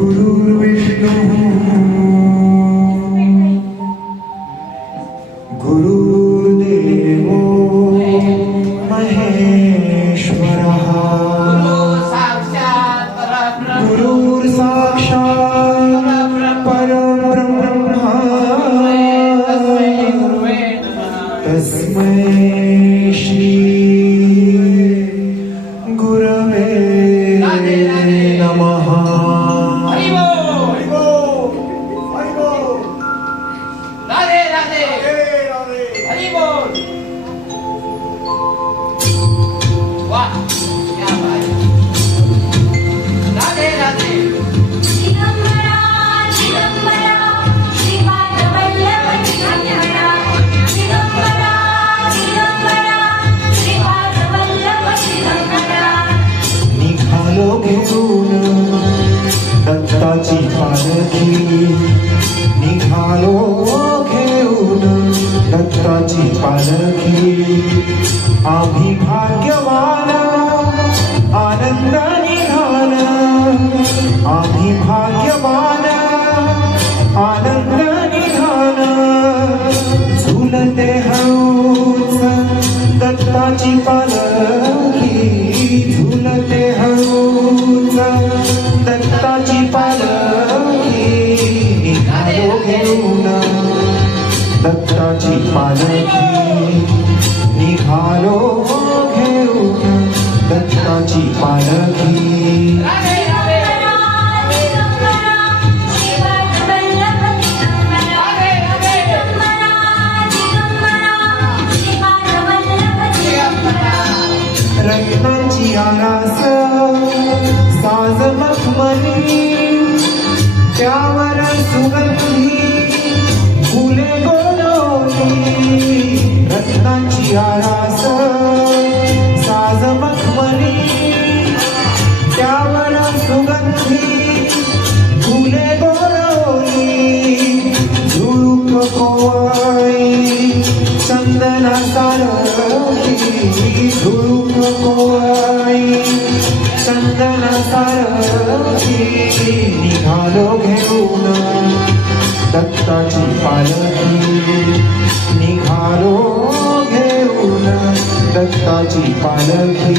गुरुर्विष्णु गुरुर्देवो महेश्वरः गुरुर् साक्षात् परब्रह्म तस्मै श्री गुरवे नमः. दत्ताची पालखी निघालो घेऊन दत्ताची पालखी आम्ही भाग्यवान आनंद निघाल आम्ही भाग्यवान आनंद निघाल झुलते हळूच दत्ताची पालखी झुलते हळूच दत्ताची पालखी निघालो घेऊन दत्ताची पालखी निघालो घेऊन दत्ताची पालखी. रत्नांची आरास साज मखमली त्यावर सुगंधी फुले गोडवली रत्नांची आरास साज मखमली त्यावर सुगंधी फुले गोडवली झुळूक कोवळी चंदना सारखी झुळूक कोवळी चंदना सारखी निघालो घेऊन दत्ताची पालखी निघालो घेऊन दत्ताची पालखी.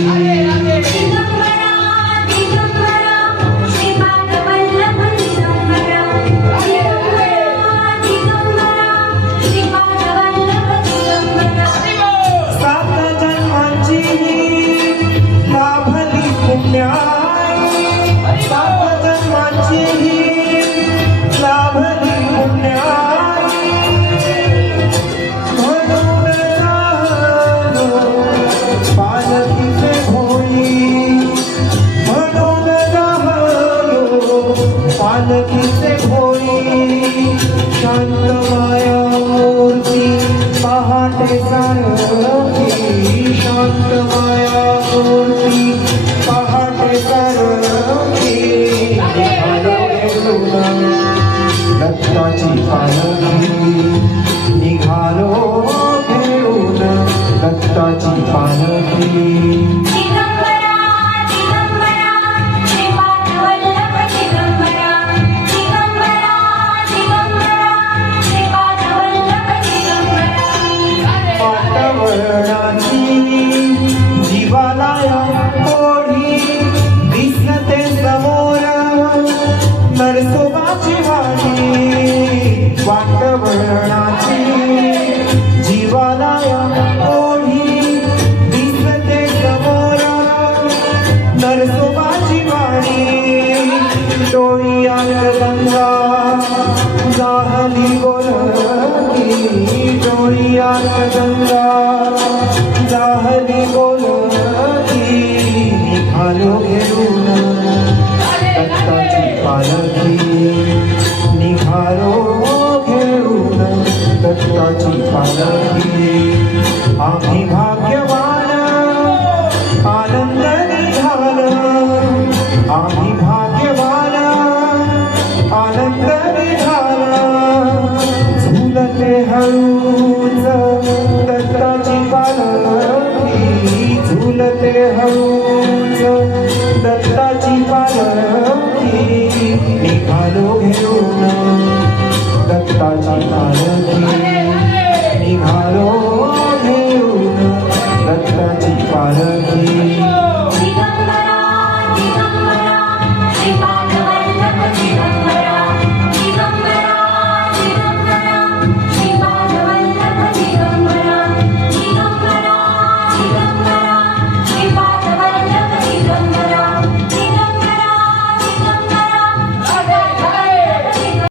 पालखीचे भोई शांत माया मूर्ती पहाटे सारखी शांत माया मूर्ती पहाटे सारखी निघालो घेऊन दत्ताची पालखी निघालो घेऊन दत्ताची पालखी. जीवाला ओढी दिसते समोर नरसोबाची वाडी वाटवळणाची जीवाला ओढी दिसते समोर नरसोबाची वाडी डोळी गंगा